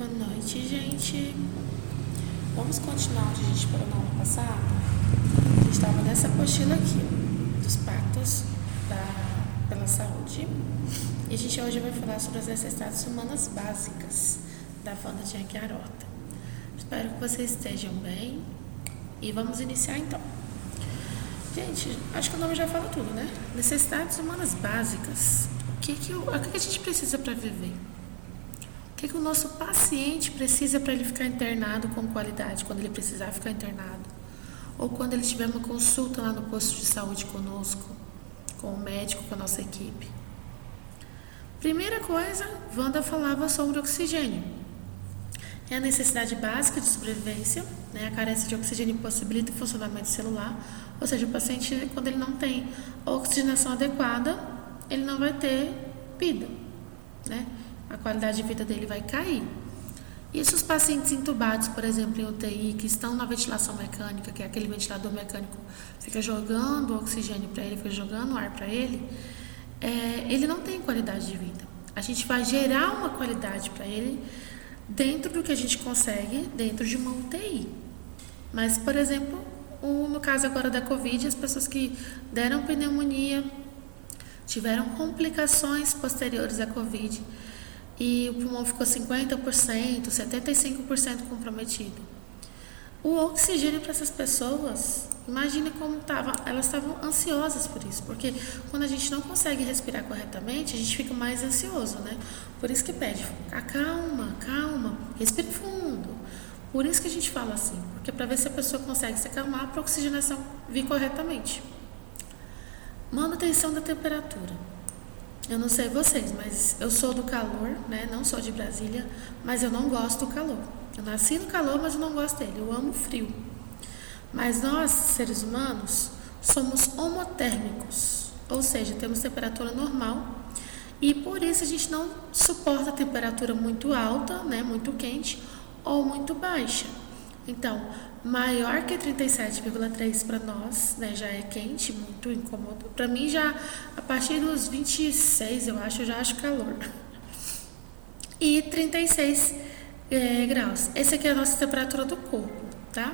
Boa noite, gente. Vamos continuar onde a gente parou na aula passada. A gente estava nessa apostila aqui, dos pactos pela saúde. E a gente hoje vai falar sobre as necessidades humanas básicas da Wanda de Aguiarota. Espero que vocês estejam bem. E vamos iniciar então. Gente, acho que o nome já fala tudo, né? Necessidades humanas básicas. O que a gente precisa para viver? O que o nosso paciente precisa para ele ficar internado com qualidade, quando ele precisar ficar internado? Ou quando ele tiver uma consulta lá no posto de saúde conosco, com o médico, com a nossa equipe. Primeira coisa, Wanda falava sobre oxigênio. É a necessidade básica de sobrevivência, né? A carência de oxigênio impossibilita o funcionamento celular, ou seja, o paciente, quando ele não tem a oxigenação adequada, ele não vai ter vida, né? A qualidade de vida dele vai cair. E se os pacientes intubados, por exemplo, em UTI, que estão na ventilação mecânica, que é aquele ventilador mecânico, fica jogando oxigênio para ele, fica jogando ar para ele, ele não tem qualidade de vida. A gente vai gerar uma qualidade para ele dentro do que a gente consegue, dentro de uma UTI. Mas, por exemplo, no caso agora da Covid, as pessoas que deram pneumonia, tiveram complicações posteriores à Covid, e o pulmão ficou 50%, 75% comprometido. O oxigênio para essas pessoas, imagine como estava, elas estavam ansiosas por isso, porque quando a gente não consegue respirar corretamente, a gente fica mais ansioso, né? Por isso que pede, calma, respire fundo. Por isso que a gente fala assim, porque para ver se a pessoa consegue se acalmar, para a oxigenação vir corretamente. Manutenção da temperatura. Eu não sei vocês, mas eu sou do calor, né? Não sou de Brasília, mas eu não gosto do calor. Eu nasci no calor, mas eu não gosto dele. Eu amo o frio. Mas nós, seres humanos, somos homotérmicos, ou seja, temos temperatura normal e por isso a gente não suporta temperatura muito alta, né? Muito quente ou muito baixa. Então, maior que 37,3 para nós, né, já é quente, muito incômodo. Para mim, já a partir dos 26, eu já acho calor. E 36 graus. Essa aqui é a nossa temperatura do corpo, tá?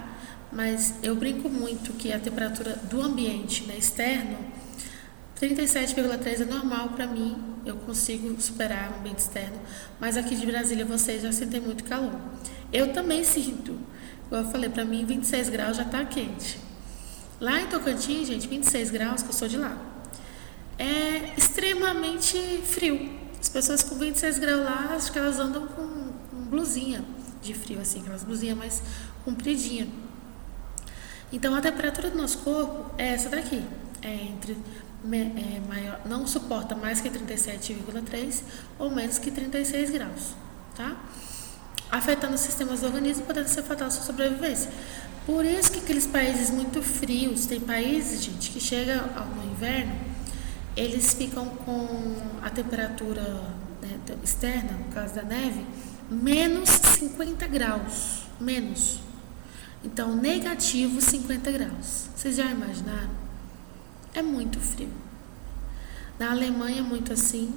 Mas eu brinco muito que a temperatura do ambiente, né, externo, 37,3 é normal para mim, eu consigo superar o ambiente externo. Mas aqui de Brasília, vocês já sentem muito calor. Eu também sinto. Como eu falei, para mim 26 graus já tá quente. Lá em Tocantins, gente, 26 graus, que eu sou de lá, é extremamente frio. As pessoas com 26 graus lá, acho que elas andam com blusinha de frio, assim, aquelas blusinhas mais compridinha. Então a temperatura do nosso corpo é essa daqui, maior, não suporta mais que 37,3 ou menos que 36 graus, tá? Afetando os sistemas do organismo, podendo ser fatal à sua sobrevivência. Por isso que aqueles países muito frios, tem países, gente, que chega no inverno, eles ficam com a temperatura, né, externa, no caso da neve, menos 50 graus, menos. Então, negativo 50 graus. Vocês já imaginaram? É muito frio. Na Alemanha, muito assim,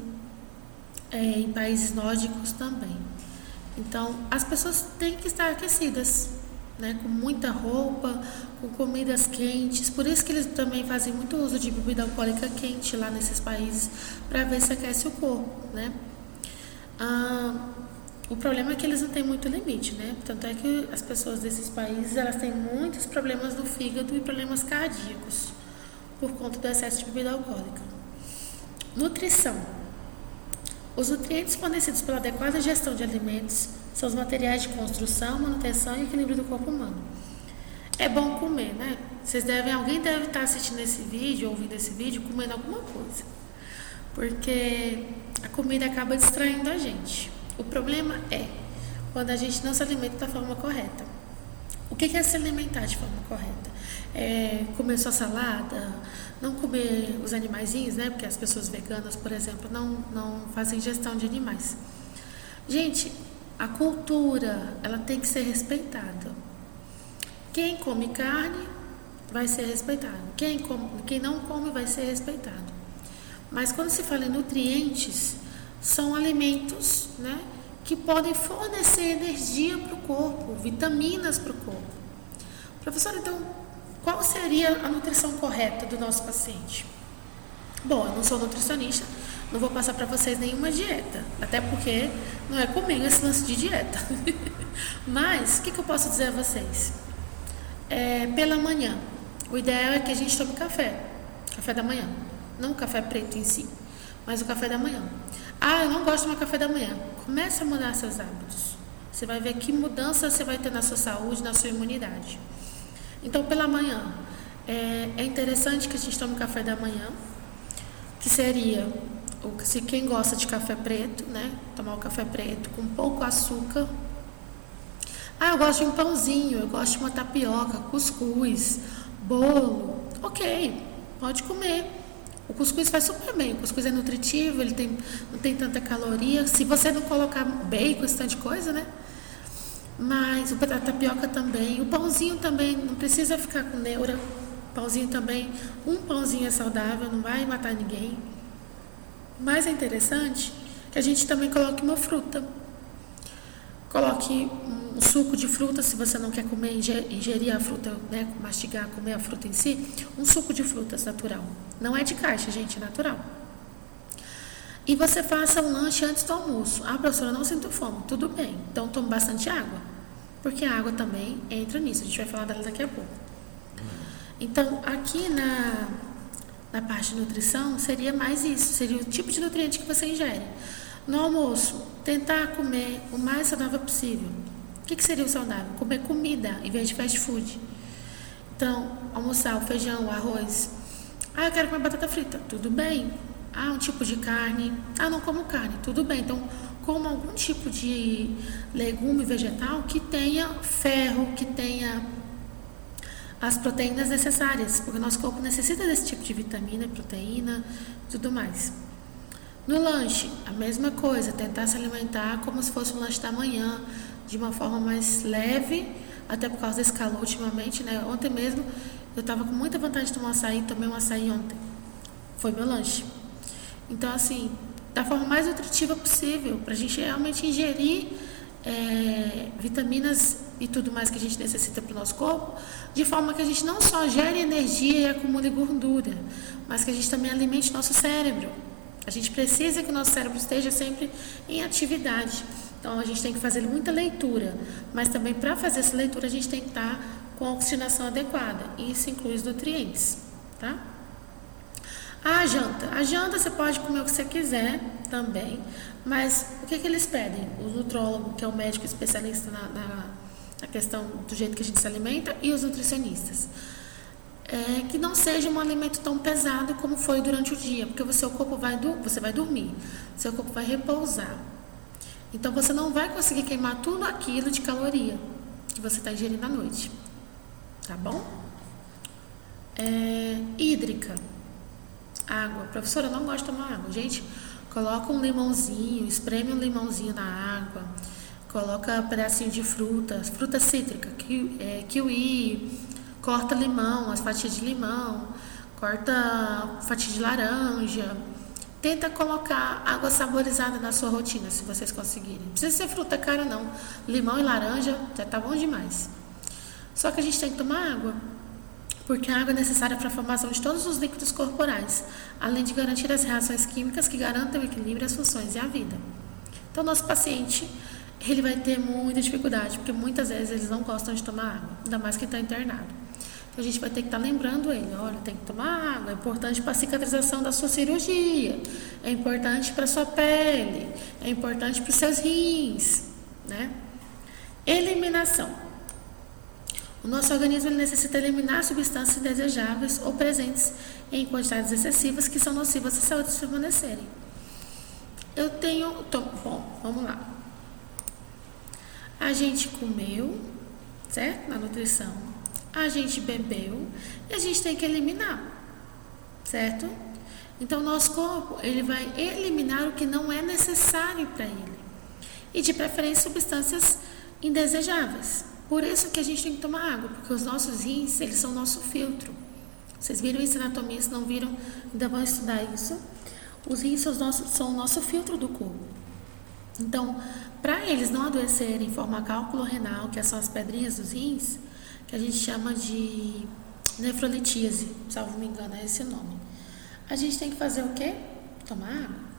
em países nórdicos também. Então, as pessoas têm que estar aquecidas, né? Com muita roupa, com comidas quentes. Por isso que eles também fazem muito uso de bebida alcoólica quente lá nesses países, para ver se aquece o corpo, né? O problema é que eles não têm muito limite, né? Tanto é que as pessoas desses países, elas têm muitos problemas no fígado e problemas cardíacos, por conta do excesso de bebida alcoólica. Nutrição. Os nutrientes fornecidos pela adequada gestão de alimentos são os materiais de construção, manutenção e equilíbrio do corpo humano. É bom comer, né? Alguém deve estar assistindo esse vídeo, ouvindo esse vídeo, comendo alguma coisa. Porque a comida acaba distraindo a gente. O problema é quando a gente não se alimenta da forma correta. O que é se alimentar de forma correta? Comer só salada, não comer os animaizinhos, né? Porque as pessoas veganas, por exemplo, não fazem ingestão de animais. Gente, a cultura, ela tem que ser respeitada. Quem come carne vai ser respeitado. Quem não come vai ser respeitado. Mas quando se fala em nutrientes, são alimentos, né, que podem fornecer energia para o corpo, vitaminas para o corpo. Professora, então, qual seria a nutrição correta do nosso paciente? Bom, eu não sou nutricionista, não vou passar para vocês nenhuma dieta, até porque não é comigo esse lance de dieta. Mas, o que eu posso dizer a vocês? Pela manhã, o ideal é que a gente tome café da manhã, não o café preto em si, mas o café da manhã. Eu não gosto de tomar café da manhã. Comece a mudar seus hábitos. Você vai ver que mudança você vai ter na sua saúde, na sua imunidade. Então, pela manhã, é interessante que a gente tome café da manhã, que seria, se quem gosta de café preto, né? Tomar o café preto com pouco açúcar. Eu gosto de um pãozinho, eu gosto de uma tapioca, cuscuz, bolo. Ok, pode comer. O cuscuz faz super bem, o cuscuz é nutritivo, ele não tem tanta caloria. Se você não colocar bacon, esse tanto de coisa, né? Mas a tapioca também, o pãozinho também, não precisa ficar com neura. O pãozinho também, um pãozinho é saudável, não vai matar ninguém. Mas é interessante que a gente também coloque uma fruta. Coloque um suco de fruta, se você não quer comer, ingerir a fruta, né, mastigar, comer a fruta em si, um suco de frutas natural. Não é de caixa, gente, é natural. E você faça um lanche antes do almoço. Professora, eu não sinto fome. Tudo bem, então tome bastante água, porque a água também entra nisso, a gente vai falar dela daqui a pouco. Então, aqui na parte de nutrição, seria mais isso, seria o tipo de nutriente que você ingere. No almoço, tentar comer o mais saudável possível. O que seria o saudável? Comer comida, em vez de fast food. Então, almoçar o feijão, o arroz. Eu quero comer batata frita. Tudo bem. Um tipo de carne. Não como carne. Tudo bem. Então, coma algum tipo de legume vegetal que tenha ferro, que tenha as proteínas necessárias, porque o nosso corpo necessita desse tipo de vitamina, proteína, tudo mais. No lanche, a mesma coisa, tentar se alimentar como se fosse um lanche da manhã, de uma forma mais leve, até por causa desse calor ultimamente, né? Ontem mesmo, eu estava com muita vontade de tomar açaí, tomei um açaí ontem. Foi meu lanche. Então, assim, da forma mais nutritiva possível, para a gente realmente ingerir vitaminas e tudo mais que a gente necessita para o nosso corpo, de forma que a gente não só gere energia e acumule gordura, mas que a gente também alimente nosso cérebro. A gente precisa que o nosso cérebro esteja sempre em atividade. Então, a gente tem que fazer muita leitura, mas também para fazer essa leitura a gente tem que estar com a oxigenação adequada, e isso inclui os nutrientes, tá? A janta você pode comer o que você quiser também, mas o que eles pedem? O nutrólogo, que é o médico especialista na questão do jeito que a gente se alimenta, e os nutricionistas. Que não seja um alimento tão pesado como foi durante o dia, porque o seu corpo você vai dormir, seu corpo vai repousar. Então você não vai conseguir queimar tudo aquilo de caloria que você está ingerindo à noite, tá bom? Hídrica, água. Professora, eu não gosto de tomar água. Gente, coloca um limãozinho, espreme um limãozinho na água, coloca um pedacinho de fruta cítrica, kiwi, corta limão, as fatias de limão, corta fatia de laranja. Tenta colocar água saborizada na sua rotina, se vocês conseguirem. Não precisa ser fruta cara, não. Limão e laranja já tá bom demais. Só que a gente tem que tomar água, porque a água é necessária para a formação de todos os líquidos corporais, além de garantir as reações químicas que garantem o equilíbrio, as funções e a vida. Então, nosso paciente, ele vai ter muita dificuldade, porque muitas vezes eles não gostam de tomar água, ainda mais que está internado. Então, a gente vai ter que estar lembrando ele, olha, tem que tomar água, é importante para a cicatrização da sua cirurgia, é importante para a sua pele, é importante para os seus rins, né? Eliminação. O nosso organismo ele necessita eliminar substâncias indesejáveis ou presentes em quantidades excessivas que são nocivas à saúde se permanecerem. Bom, vamos lá. A gente comeu, certo? Na nutrição. A gente bebeu e a gente tem que eliminar, certo? Então, o nosso corpo, ele vai eliminar o que não é necessário para ele. E, de preferência, substâncias indesejáveis. Por isso que a gente tem que tomar água, porque os nossos rins, eles são o nosso filtro. Vocês viram isso na anatomia, se não viram, ainda vão estudar isso. Os rins são o nosso filtro do corpo. Então, para eles não adoecerem, formar cálculo renal, que são as pedrinhas dos rins, que a gente chama de nefrolitíase, salvo me engano, é esse o nome. A gente tem que fazer o quê? Tomar água.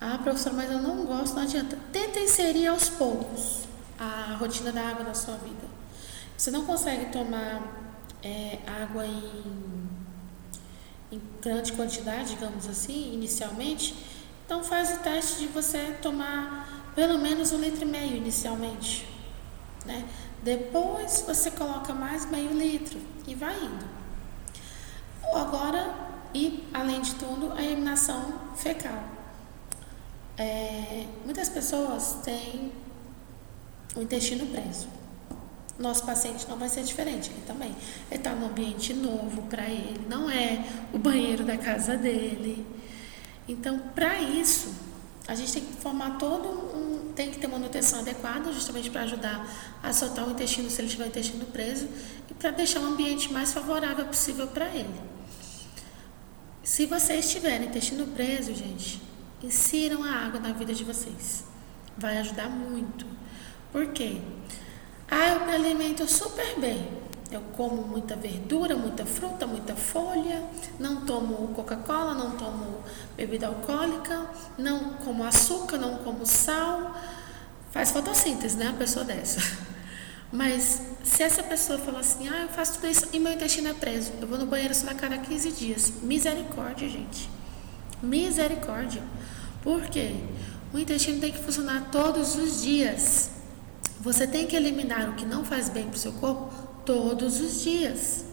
Ah, professora, mas eu não gosto, não adianta. Tenta inserir aos poucos a rotina da água na sua vida. Você não consegue tomar água em grande quantidade, digamos assim, inicialmente, então faz o teste de você tomar pelo menos 1,5 litro inicialmente, né? Depois você coloca mais meio litro e vai indo. Agora, e além de tudo, a eliminação fecal. Muitas pessoas têm o intestino preso. Nosso paciente não vai ser diferente, ele também. Ele está num ambiente novo para ele, não é o banheiro da casa dele. Então, para isso, a gente tem que formar tem que ter uma nutrição adequada, justamente para ajudar a soltar o intestino se ele tiver o intestino preso e para deixar o ambiente mais favorável possível para ele. Se vocês tiverem intestino preso, gente, insiram a água na vida de vocês. Vai ajudar muito. Por quê? Eu me alimento super bem. Eu como muita verdura, muita fruta, muita folha, não tomo Coca-Cola, não tomo bebida alcoólica, não como açúcar, não como sal. Faz fotossíntese, né, a pessoa dessa. Mas se essa pessoa falar assim, eu faço tudo isso e meu intestino é preso, eu vou no banheiro só a cada 15 dias. Misericórdia, gente. Misericórdia. Por quê? O intestino tem que funcionar todos os dias. Você tem que eliminar o que não faz bem para o seu corpo todos os dias.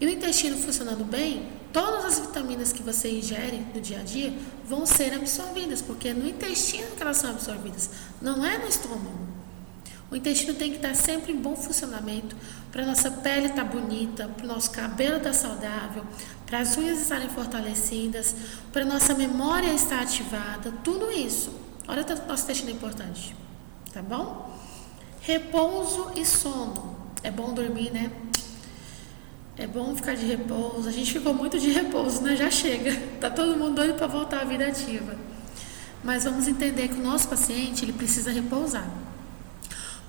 E o intestino funcionando bem, todas as vitaminas que você ingere no dia a dia vão ser absorvidas, porque é no intestino que elas são absorvidas, não é no estômago. O intestino tem que estar sempre em bom funcionamento para a nossa pele estar bonita, para o nosso cabelo estar saudável, para as unhas estarem fortalecidas, para a nossa memória estar ativada, tudo isso. Olha tanto que o nosso intestino é importante, tá bom? Repouso e sono. É bom dormir, né? É bom ficar de repouso. A gente ficou muito de repouso, né? Já chega. Tá todo mundo doido para voltar à vida ativa. Mas vamos entender que o nosso paciente, ele precisa repousar.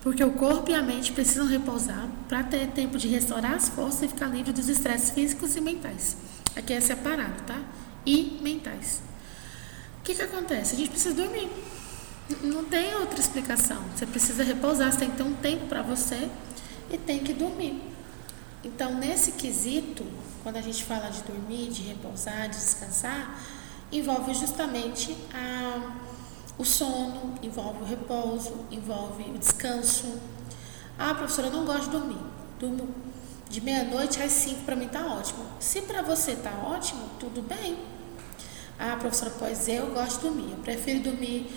Porque o corpo e a mente precisam repousar para ter tempo de restaurar as forças e ficar livre dos estresses físicos e mentais. Aqui é separado, tá? E mentais. O que acontece? A gente precisa dormir. Não tem outra explicação. Você precisa repousar, você tem que ter um tempo para você e tem que dormir. Então, nesse quesito, quando a gente fala de dormir, de repousar, de descansar, envolve justamente o sono, envolve o repouso, envolve o descanso. Professora, eu não gosto de dormir. Durmo de meia-noite às 5, para mim tá ótimo. Se para você tá ótimo, tudo bem. Professora, pois eu gosto de dormir. Eu prefiro dormir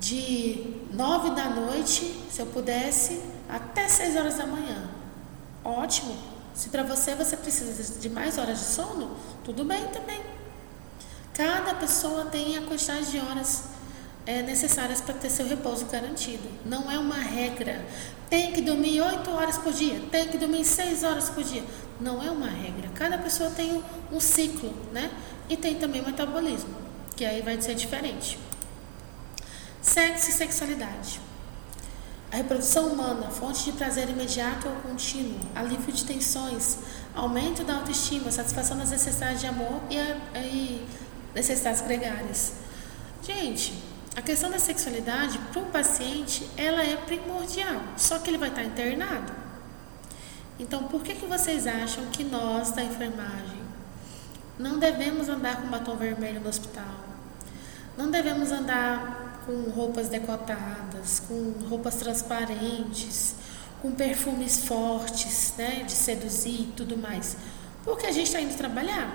de 9 da noite, se eu pudesse, até 6 horas da manhã. Ótimo. Se para você precisa de mais horas de sono, tudo bem também. Cada pessoa tem a quantidade de horas necessárias para ter seu repouso garantido. Não é uma regra. Tem que dormir 8 horas por dia, tem que dormir 6 horas por dia. Não é uma regra. Cada pessoa tem um ciclo, né? E tem também o metabolismo, que aí vai ser diferente. Sexo e sexualidade. A reprodução humana, fonte de prazer imediato ou contínuo, alívio de tensões, aumento da autoestima, satisfação das necessidades de amor e necessidades gregárias. Gente, a questão da sexualidade para o paciente, ela é primordial, só que ele vai estar internado. Então, por que vocês acham que nós, da enfermagem, não devemos andar com batom vermelho no hospital? Não devemos andar com roupas decotadas, com roupas transparentes, com perfumes fortes, né, de seduzir e tudo mais. Porque a gente está indo trabalhar.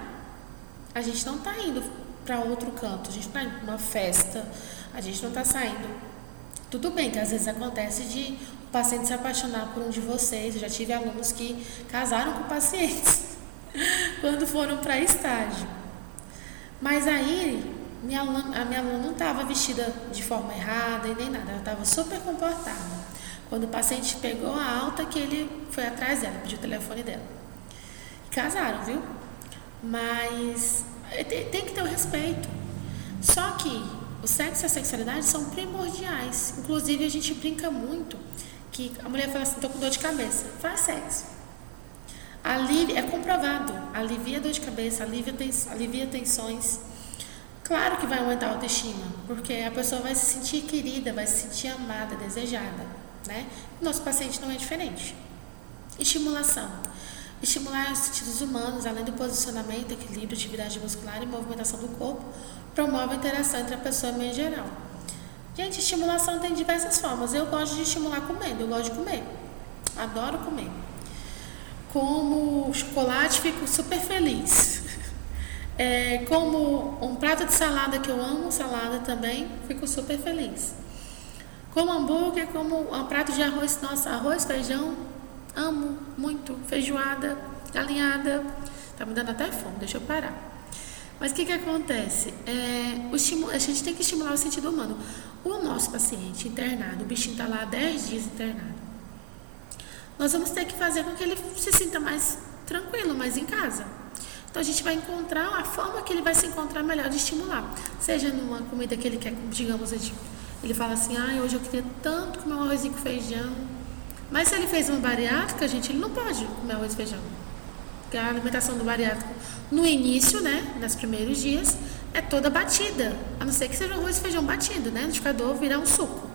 A gente não está indo para outro canto, a gente está indo para uma festa, a gente não está saindo. Tudo bem que às vezes acontece de o paciente se apaixonar por um de vocês. Eu já tive alunos que casaram com pacientes quando foram para estágio. Mas aí a minha aluna não estava vestida de forma errada e nem nada, ela estava super comportada. Quando o paciente pegou a alta, que ele foi atrás dela, pediu o telefone dela. Casaram, viu? Mas tem que ter o respeito. Só que o sexo e a sexualidade são primordiais. Inclusive, a gente brinca muito que a mulher fala assim, tô com dor de cabeça, faz sexo. É comprovado, alivia dor de cabeça, alivia tensões. Claro que vai aumentar a autoestima, porque a pessoa vai se sentir querida, vai se sentir amada, desejada, né? O nosso paciente não é diferente. Estimulação. Estimular os sentidos humanos, além do posicionamento, equilíbrio, atividade muscular e movimentação do corpo, promove a interação entre a pessoa e o meio geral. Gente, estimulação tem diversas formas. Eu gosto de estimular comendo, eu gosto de comer. Adoro comer. Como chocolate, fico super feliz. Como um prato de salada, que eu amo salada também, fico super feliz. Como hambúrguer, como um prato de arroz, nossa, arroz, feijão, amo muito. Feijoada, galinhada, tá me dando até fome, deixa eu parar. Mas o que acontece? A gente tem que estimular o sentido humano. O nosso paciente internado, o bichinho está lá há 10 dias internado. Nós vamos ter que fazer com que ele se sinta mais tranquilo, mais em casa. Então a gente vai encontrar a forma que ele vai se encontrar melhor de estimular. Seja numa comida que ele quer, digamos, ele fala assim, hoje eu queria tanto comer um arrozinho com feijão. Mas se ele fez uma bariátrica, gente, ele não pode comer arroz e feijão. Porque a alimentação do bariátrico, no início, né, nos primeiros dias, é toda batida. A não ser que seja arroz e feijão batido, né, no liquidificador virar um suco.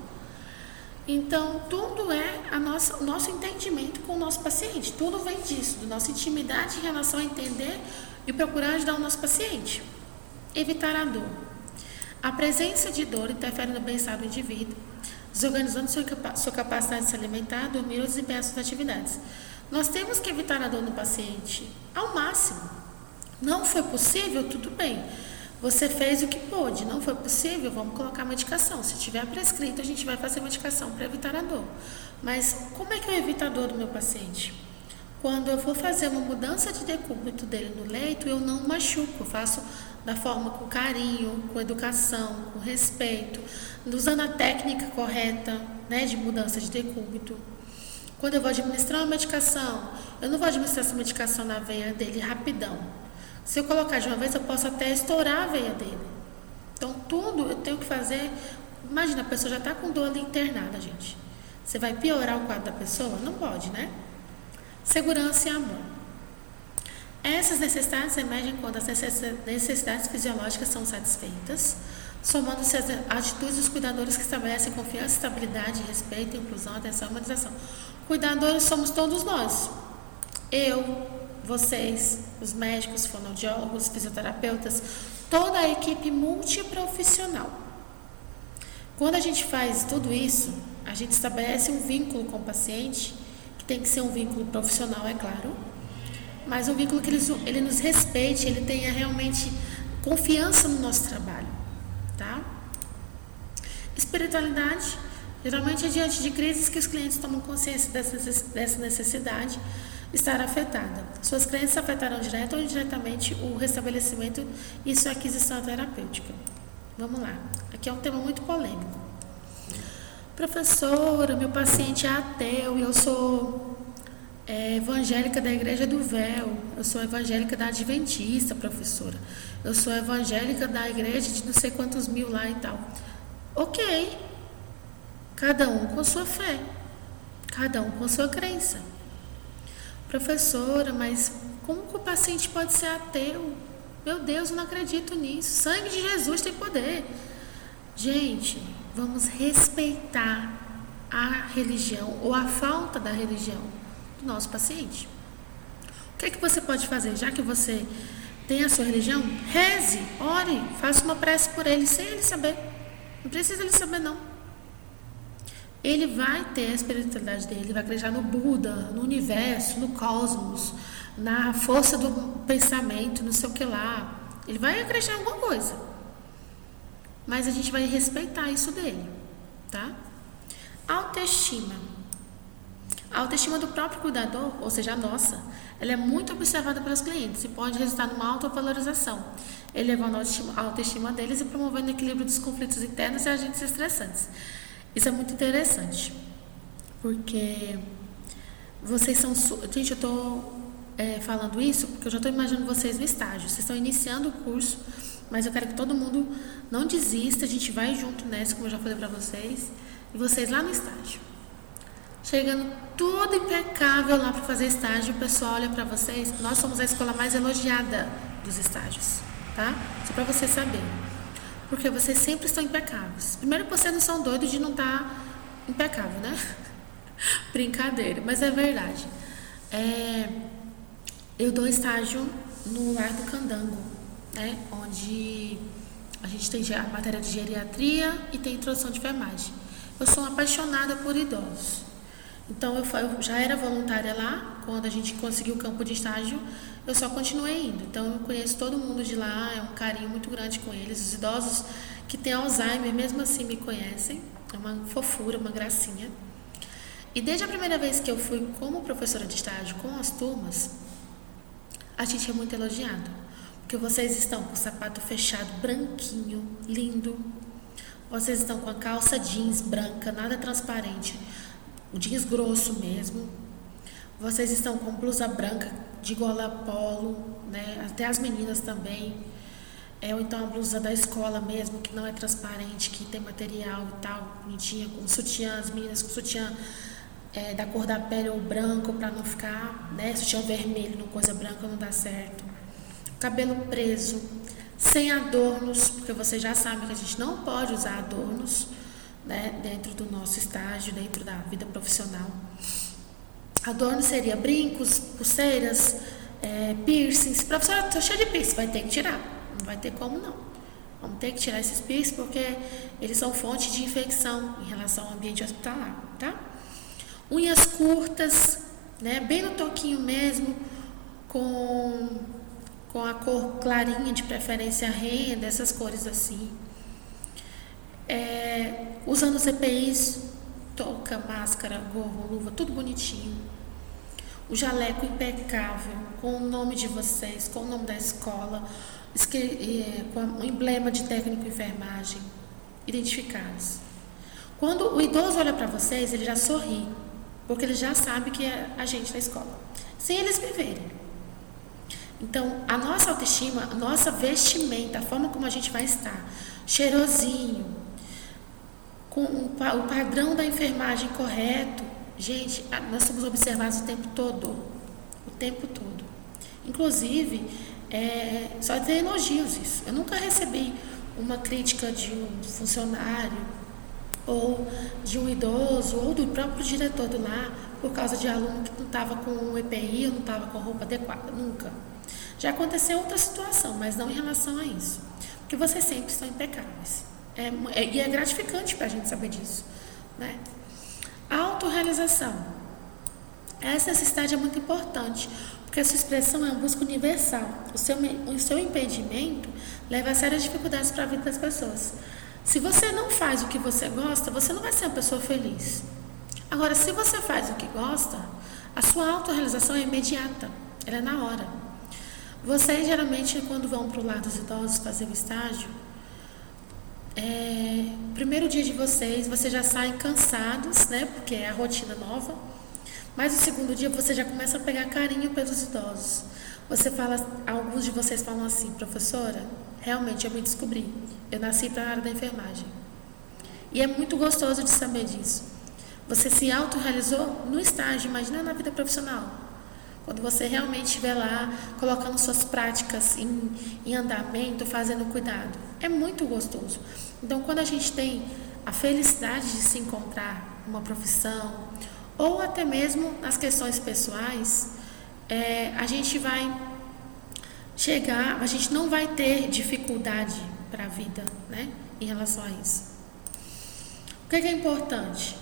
Então, tudo é o nosso entendimento com o nosso paciente. Tudo vem disso, da nossa intimidade em relação a entender e procurar ajudar o nosso paciente. Evitar a dor. A presença de dor interfere no bem-estar do indivíduo, desorganizando sua capacidade de se alimentar, dormir ou desempenhar suas atividades. Nós temos que evitar a dor no paciente ao máximo. Não foi possível? Tudo bem. Você fez o que pôde, não foi possível? Vamos colocar medicação. Se tiver prescrito, a gente vai fazer medicação para evitar a dor. Mas como é que eu evito a dor do meu paciente? Quando eu vou fazer uma mudança de decúbito dele no leito, eu não machuco, eu faço da forma com carinho, com educação, com respeito, usando a técnica correta, né, de mudança de decúbito. Quando eu vou administrar uma medicação, eu não vou administrar essa medicação na veia dele rapidão. Se eu colocar de uma vez, eu posso até estourar a veia dele. Então, tudo eu tenho que fazer. Imagina, a pessoa já está com dor ali internada, gente. Você vai piorar o quadro da pessoa? Não pode, né? Segurança e amor. Essas necessidades emergem quando as necessidades fisiológicas são satisfeitas, somando-se às atitudes dos cuidadores que estabelecem confiança, estabilidade, respeito, inclusão, atenção e humanização. Cuidadores somos todos nós. Eu, vocês, os médicos, fonoaudiólogos, fisioterapeutas, toda a equipe multiprofissional. Quando a gente faz tudo isso, a gente estabelece um vínculo com o paciente, que tem que ser um vínculo profissional, é claro, mas um vínculo que ele nos respeite, ele tenha realmente confiança no nosso trabalho, tá? Espiritualidade, geralmente é diante de crises que os clientes tomam consciência dessa necessidade estar afetada. Suas crenças afetarão direto ou indiretamente o restabelecimento e sua aquisição terapêutica. Vamos lá. Aqui é um tema muito polêmico. Professora, meu paciente é ateu e eu sou evangélica da Igreja do Véu. Eu sou evangélica da Adventista, professora. Eu sou evangélica da igreja de não sei quantos mil lá e tal. Ok. Cada um com sua fé. Cada um com sua crença. Professora, mas como que o paciente pode ser ateu? Meu Deus, eu não acredito nisso. Sangue de Jesus tem poder. Gente, vamos respeitar a religião ou a falta da religião do nosso paciente. O que é que você pode fazer? Já que você tem a sua religião, reze, ore, faça uma prece por ele sem ele saber. Não precisa ele saber, não. Ele vai ter a espiritualidade dele, vai acreditar no Buda, no universo, no cosmos, na força do pensamento, não sei o que lá. Ele vai acreditar em alguma coisa. Mas a gente vai respeitar isso dele, tá? Autoestima. A autoestima do próprio cuidador, ou seja, a nossa, ela é muito observada pelos clientes e pode resultar numa autovalorização, elevando a autoestima deles e promovendo o equilíbrio dos conflitos internos e agentes estressantes. Isso é muito interessante, porque vocês são... Gente, eu estou falando isso porque eu já estou imaginando vocês no estágio. Vocês estão iniciando o curso mas eu quero que todo mundo não desista, a gente vai junto nessa, como eu já falei pra vocês, e vocês lá no estágio. Chegando tudo impecável lá para fazer estágio, o pessoal olha pra vocês, nós somos a escola mais elogiada dos estágios, tá? Só pra vocês saberem. Porque vocês sempre estão impecáveis. Primeiro, vocês não são doidos de não estar impecável, né? Brincadeira, mas é verdade. Eu dou estágio no Lar do Candango, né? Onde a gente tem a matéria de geriatria e tem introdução de enfermagem. Eu sou apaixonada por idosos. Então, eu já era voluntária lá, quando a gente conseguiu o campo de estágio, eu só continuei indo. Então, eu conheço todo mundo de lá, é um carinho muito grande com eles. Os idosos que têm Alzheimer, mesmo assim, me conhecem. É uma fofura, uma gracinha. E desde a primeira vez que eu fui como professora de estágio com as turmas, a gente é muito elogiado. Porque vocês estão com o sapato fechado, branquinho, lindo. Vocês estão com a calça jeans branca, nada transparente. O jeans grosso mesmo. Vocês estão com blusa branca de gola polo, né? Até as meninas também. Ou então a blusa da escola mesmo, que não é transparente, que tem material e tal, bonitinha, com sutiã, as meninas com sutiã da cor da pele ou branco, para não ficar, né? Sutiã vermelho, não coisa branca não dá certo. Cabelo preso, sem adornos, porque vocês já sabem que a gente não pode usar adornos, né, dentro do nosso estágio, dentro da vida profissional. Adorno seria brincos, pulseiras, piercings. Professora, estou cheia de piercing, vai ter que tirar. Não vai ter como não. Vamos ter que tirar esses piercings porque eles são fonte de infecção em relação ao ambiente hospitalar, tá? Unhas curtas, né, bem no toquinho mesmo, com a cor clarinha, de preferência renda, essas cores assim. Usando os EPIs, touca, máscara, gorro, luva, tudo bonitinho. O jaleco impecável, com o nome de vocês, com o nome da escola, com o emblema de técnico de enfermagem, identificados. Quando o idoso olha para vocês, ele já sorri, porque ele já sabe que é a gente da escola, sem eles me verem. Então, a nossa autoestima, a nossa vestimenta, a forma como a gente vai estar, cheirosinho, com o padrão da enfermagem correto, gente, nós somos observados o tempo todo. O tempo todo. Inclusive, só tem elogios isso. Eu nunca recebi uma crítica de um funcionário, ou de um idoso, ou do próprio diretor do lar, por causa de aluno que não estava com o EPI, ou não estava com a roupa adequada. Nunca. Já aconteceu outra situação, mas não em relação a isso. Porque vocês sempre estão impecáveis. E é gratificante para a gente saber disso, né? A autorrealização. Essa necessidade é muito importante, porque a sua expressão é uma busca universal. O seu impedimento leva a sérias dificuldades para a vida das pessoas. Se você não faz o que você gosta, você não vai ser uma pessoa feliz. Agora, se você faz o que gosta, a sua autorrealização é imediata, ela é na hora. Vocês, geralmente, quando vão para o lar dos idosos fazer o estágio, primeiro dia de vocês já saem cansados, né? Porque é a rotina nova. Mas no segundo dia você já começa a pegar carinho pelos idosos. Alguns de vocês falam assim: professora, realmente eu me descobri. Eu nasci para a área da enfermagem. E é muito gostoso de saber disso. Você se autorrealizou no estágio, imagina na vida profissional. Quando você realmente estiver lá, colocando suas práticas em andamento, fazendo cuidado. É muito gostoso. Então, quando a gente tem a felicidade de se encontrar numa profissão, ou até mesmo nas questões pessoais, a gente vai chegar, a gente não vai ter dificuldade para a vida, né, em relação a isso. O que é importante?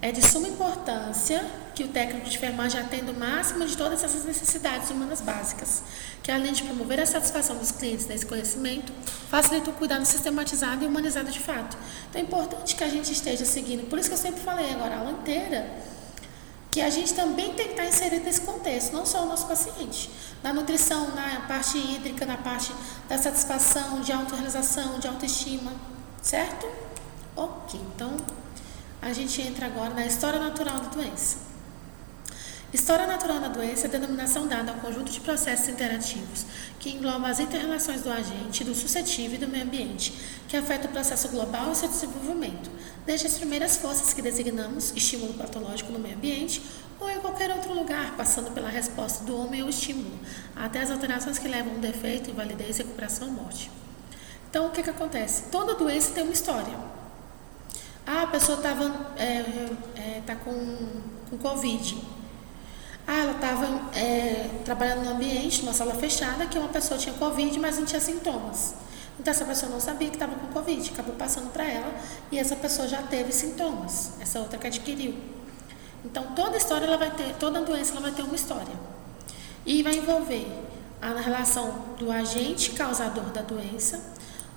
É de suma importância que o técnico de enfermagem atenda o máximo de todas essas necessidades humanas básicas, que além de promover a satisfação dos clientes nesse conhecimento, facilita o cuidado sistematizado e humanizado de fato. Então é importante que a gente esteja seguindo, por isso que eu sempre falei agora a aula inteira, que a gente também tem que estar inserido nesse contexto, não só o nosso paciente, na nutrição, na parte hídrica, na parte da satisfação, de autorrealização, de autoestima, certo? Ok, então a gente entra agora na história natural da doença. História natural da doença é a denominação dada ao conjunto de processos interativos que englobam as interrelações do agente, do suscetível e do meio ambiente, que afeta o processo global e seu desenvolvimento, desde as primeiras forças que designamos, estímulo patológico no meio ambiente, ou em qualquer outro lugar, passando pela resposta do homem ao estímulo, até as alterações que levam a um defeito, invalidez, recuperação ou morte. Então, o que acontece? Toda doença tem uma história. A pessoa tá com Covid. Ela estava trabalhando no ambiente, numa sala fechada, que uma pessoa tinha Covid, mas não tinha sintomas. Então, essa pessoa não sabia que estava com Covid, acabou passando para ela e essa pessoa já teve sintomas, essa outra que adquiriu. Então, toda doença ela vai ter uma história. E vai envolver a relação do agente causador da doença,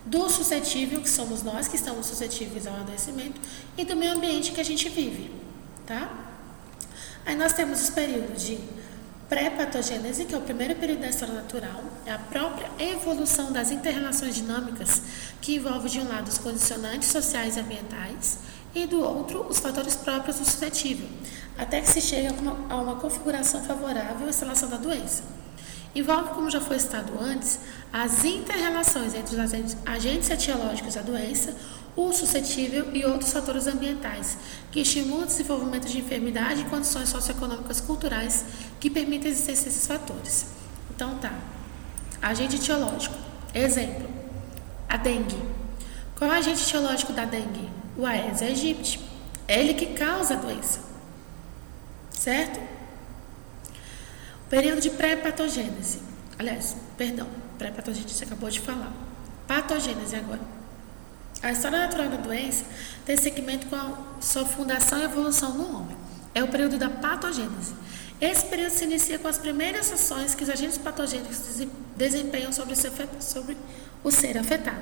do suscetível, que somos nós que estamos suscetíveis ao adoecimento, e do meio ambiente que a gente vive, tá? Aí nós temos os períodos de pré-patogênese, que é o primeiro período da história natural, é a própria evolução das interrelações dinâmicas, que envolve de um lado os condicionantes sociais e ambientais, e do outro os fatores próprios do suscetível, até que se chegue a uma configuração favorável à instalação da doença. Envolve, como já foi citado antes, as interrelações entre os agentes etiológicos da doença, o suscetível e outros fatores ambientais, que estimulam o desenvolvimento de enfermidade e condições socioeconômicas culturais que permitem a existência desses fatores. Então tá, agente etiológico, exemplo, a dengue. Qual é o agente etiológico da dengue? O Aedes aegypti, é ele que causa a doença, certo? Período de pré-patogênese. Pré-patogênese você acabou de falar. Patogênese agora. A história natural da doença tem segmento com a sua fundação e evolução no homem. É o período da patogênese. Esse período se inicia com as primeiras ações que os agentes patogênicos desempenham sobre o ser afetado.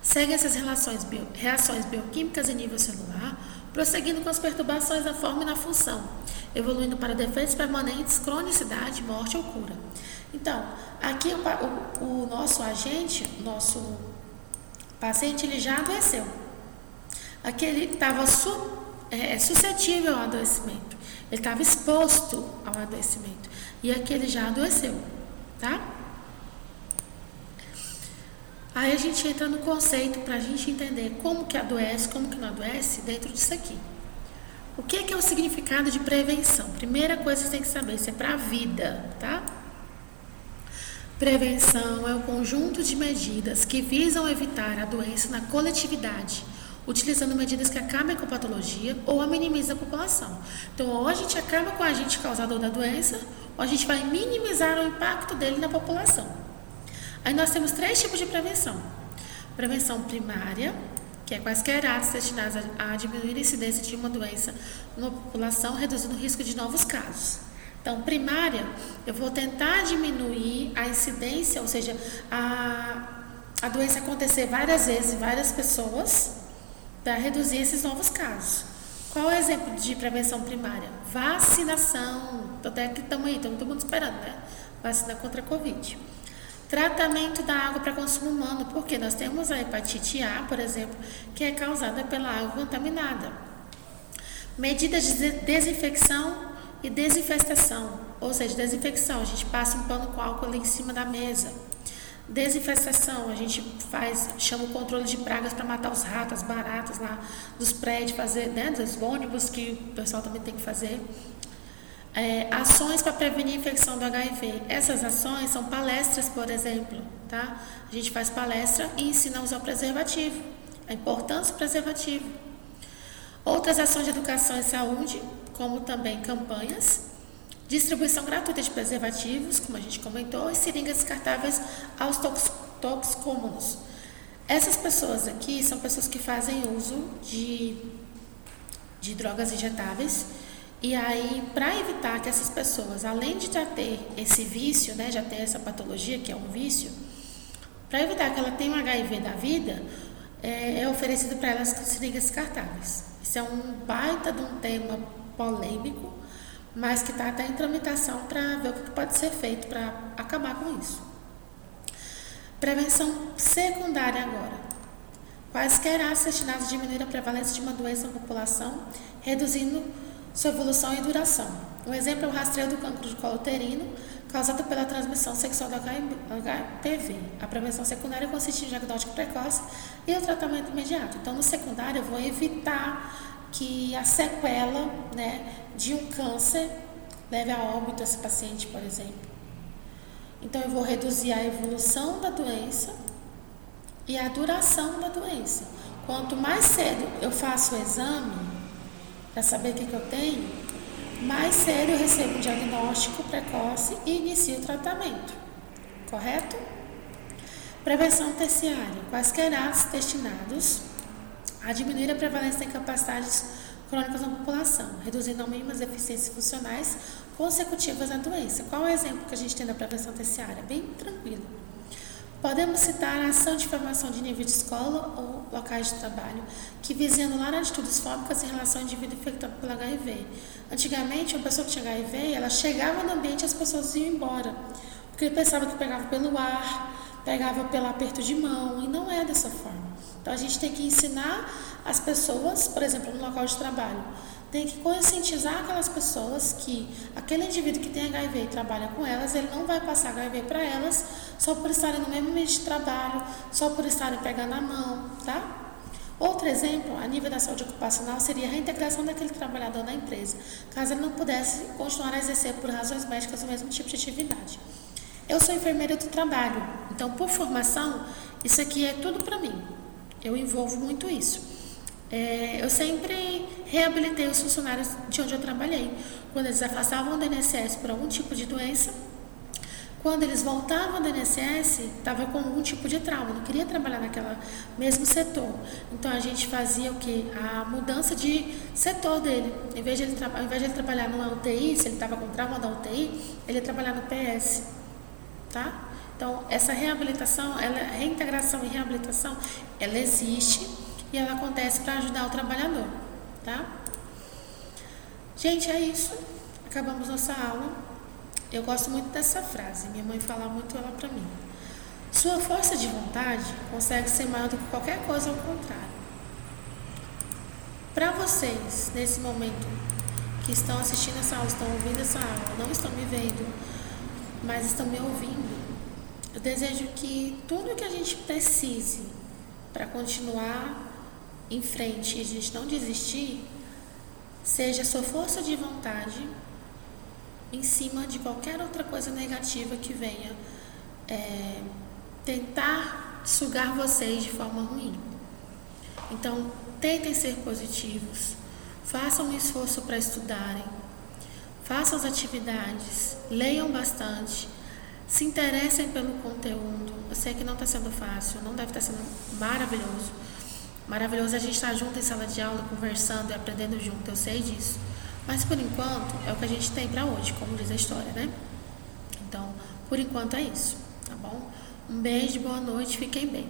Seguem essas reações bioquímicas em nível celular, prosseguindo com as perturbações da forma e na função, evoluindo para defeitos permanentes, cronicidade, morte ou cura. Então, aqui o nosso agente, o nosso paciente, ele já adoeceu. Aqui ele estava suscetível ao adoecimento, ele estava exposto ao adoecimento, e aqui ele já adoeceu, tá? Aí a gente entra no conceito para a gente entender como que adoece, como que não adoece dentro disso aqui. O que é o significado de prevenção? Primeira coisa que você tem que saber, isso é para a vida, tá? Prevenção é o conjunto de medidas que visam evitar a doença na coletividade, utilizando medidas que acabem com a patologia ou a minimizam a população. Então, ou a gente acaba com o agente causador da doença, ou a gente vai minimizar o impacto dele na população. Aí nós temos 3 tipos de prevenção. Prevenção primária, que é quaisquer atos destinados a diminuir a incidência de uma doença numa população, reduzindo o risco de novos casos. Então, primária, eu vou tentar diminuir a incidência, ou seja, a doença acontecer várias vezes em várias pessoas, para reduzir esses novos casos. Qual é o exemplo de prevenção primária? Vacinação. Até que estamos aí, estamos todo mundo esperando, né? Vacina contra a Covid. Tratamento da água para consumo humano, porque nós temos a hepatite A, por exemplo, que é causada pela água contaminada. Medidas de desinfecção e desinfestação, ou seja, desinfecção, a gente passa um pano com álcool ali em cima da mesa. Desinfestação, a gente chama o controle de pragas para matar os ratos, as baratas lá dos prédios, dos ônibus que o pessoal também tem que fazer. Ações para prevenir a infecção do HIV. Essas ações são palestras, por exemplo, tá? A gente faz palestra e ensina a usar o preservativo, a importância do preservativo. Outras ações de educação e saúde, como também campanhas, distribuição gratuita de preservativos, como a gente comentou, e seringas descartáveis aos toxicômanos. Essas pessoas aqui são pessoas que fazem uso de drogas injetáveis. E aí, para evitar que essas pessoas, além de já ter esse vício, né, já ter essa patologia que é um vício, para evitar que ela tenha um HIV da vida, é oferecido para elas seringas descartáveis. Isso é um baita de um tema polêmico, mas que está até em tramitação para ver o que pode ser feito para acabar com isso. Prevenção secundária agora. Quaisquer aços destinados a diminuir a prevalência de uma doença na população, reduzindo sua evolução e duração. Um exemplo é o rastreio do cancro de colo uterino, causado pela transmissão sexual do HPV. A prevenção secundária consiste em diagnóstico precoce e o tratamento imediato. Então, no secundário, eu vou evitar que a sequela, né, de um câncer leve a óbito esse paciente, por exemplo. Então, eu vou reduzir a evolução da doença e a duração da doença. Quanto mais cedo eu faço o exame para saber o que eu tenho, mais cedo eu recebo um diagnóstico precoce e inicio o tratamento. Correto? Prevenção terciária. Quaisquer atos destinados a diminuir a prevalência de incapacidades crônicas na população, reduzindo ao mínimo as deficiências funcionais consecutivas à doença. Qual é o exemplo que a gente tem da prevenção terciária? Bem tranquilo. Podemos citar a ação de formação de nível de escola ou locais de trabalho que visam anular atitudes fóbicas em relação ao indivíduo infectado pelo HIV. Antigamente, uma pessoa que tinha HIV, ela chegava no ambiente e as pessoas iam embora, porque pensava que pegava pelo ar, pegava pelo aperto de mão, e não é dessa forma. Então, a gente tem que ensinar as pessoas, por exemplo, no local de trabalho, tem que conscientizar aquelas pessoas que aquele indivíduo que tem HIV e trabalha com elas, ele não vai passar HIV para elas só por estarem no mesmo ambiente de trabalho, só por estarem pegando a mão, tá? Outro exemplo, a nível da saúde ocupacional, seria a reintegração daquele trabalhador na empresa, caso ele não pudesse continuar a exercer por razões médicas o mesmo tipo de atividade. Eu sou enfermeira do trabalho, então por formação, isso aqui é tudo para mim. Eu envolvo muito isso. Eu sempre reabilitei os funcionários de onde eu trabalhei. Quando eles afastavam do INSS por algum tipo de doença, quando eles voltavam do INSS, estava com algum tipo de trauma, não queria trabalhar naquele mesmo setor. Então a gente fazia o quê? A mudança de setor dele. Ao invés de ele trabalhar numa UTI, se ele estava com trauma da UTI, ele ia trabalhar no PS. Tá? Então essa reabilitação, reintegração e reabilitação, ela existe. E ela acontece para ajudar o trabalhador, tá? Gente, é isso. Acabamos nossa aula. Eu gosto muito dessa frase. Minha mãe fala muito ela para mim. Sua força de vontade consegue ser maior do que qualquer coisa ao contrário. Para vocês, nesse momento, que estão assistindo essa aula, estão ouvindo essa aula, não estão me vendo, mas estão me ouvindo, eu desejo que tudo que a gente precise para continuar em frente e a gente não desistir, seja a sua força de vontade em cima de qualquer outra coisa negativa que venha tentar sugar vocês de forma ruim. Então, tentem ser positivos, façam um esforço para estudarem, façam as atividades, leiam bastante, se interessem pelo conteúdo. Eu sei que não está sendo fácil, não deve estar sendo maravilhoso. Maravilhoso a gente estar junto em sala de aula, conversando e aprendendo junto, eu sei disso. Mas por enquanto é o que a gente tem para hoje, como diz a história, né? Então, por enquanto é isso, tá bom? Um beijo, boa noite, fiquem bem.